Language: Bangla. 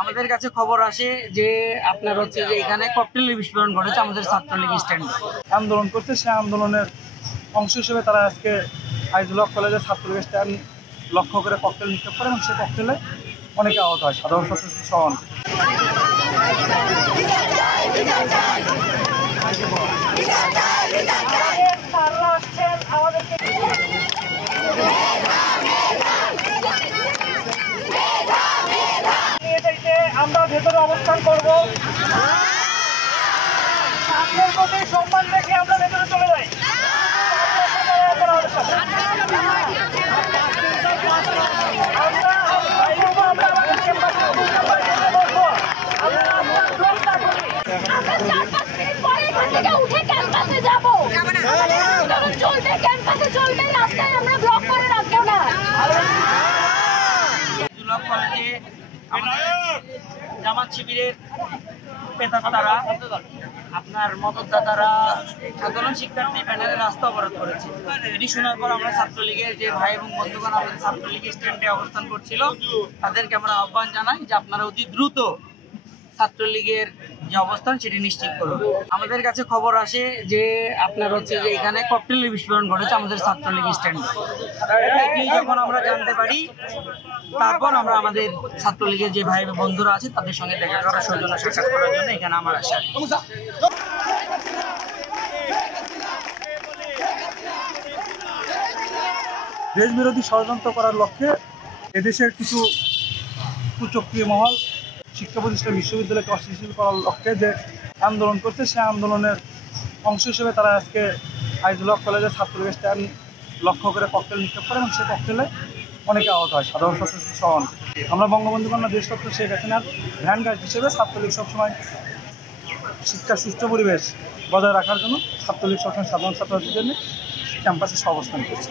আমাদের কাছে খবর আসে যে আপনার হচ্ছে যে এখানে ককটেল বিস্ফোরণ ঘটেছে আমাদের ছাত্রলীগ স্ট্যান্ডে। আন্দোলন করছে, সেই আন্দোলনের অংশ হিসেবে তারা আজকে আইজুল হক কলেজের ছাত্রলীগ স্ট্যান্ড লক্ষ্য করে ককটেল নিক্ষেপ করে এবং সেই ককটেলে অনেকে আহত হয়, সাধারণ ছাত্র সহ। আমরা ভেতরে অবস্থান করবো, ছাত্রের প্রতি সম্মান রেখে আমরা ভেতরে চলে যাই। জামাত শিবিরের পেতারা আপনার মদতদাতারা সাধারণ শিক্ষার্থী প্যানেলের রাস্তা অবরোধ করেছে। এটি শোনার পর আমরা ছাত্রলীগের যে ভাই এবং বন্ধুগণ আমাদের ছাত্রলীগ স্ট্যান্ডে অবস্থান করছিল তাদেরকে আমরা আহ্বান জানাই যে আপনারা অতি দ্রুত ছাত্রলীগের যে অবস্থান সেটি নিশ্চিত করুন। আমাদের কাছে খবর আসে যে আপনার হচ্ছে যে এখানে ককটেল বিস্ফোরণ ঘটেছে আমাদের ছাত্রলীগ স্ট্যান্ডে। এটি যখন আমরা জানতে পারি তারপর আমরা আমাদের ছাত্রলীগের যে ভাই বন্ধুরা আছে তাদের সঙ্গে দেখা করার সৌজন্য সাক্ষাৎ করার জন্য এখানে আমার আসা। দেশ বিরোধী ষড়যন্ত্র করার লক্ষ্যে এদেশের কিছু কুচক্রী মহল শিক্ষা প্রতিষ্ঠান বিশ্ববিদ্যালয়কে অস্থিতিশীল করার লক্ষ্যে যে আন্দোলন করছে, সেই আন্দোলনের অংশ হিসেবে তারা আজকে আইজুল হক কলেজের ছাত্রলীগ স্ট্যান্ড লক্ষ্য করে ককটেল নিক্ষেপ করে এবং সেই ককটেলে অনেকে আহত হয়, সাধারণ ছাত্র সহ। আমরা বঙ্গবন্ধু কন্যা দেশরত্ন শেখ হাসিনার ভ্যানগার্ড হিসেবে ছাত্রলীগ সবসময় শিক্ষার সুষ্ঠু পরিবেশ বজায় রাখার জন্য ছাত্রলীগ সবসময় সাধারণ ছাত্রছাত্রীদের নিয়ে ক্যাম্পাসে অবস্থান করছে।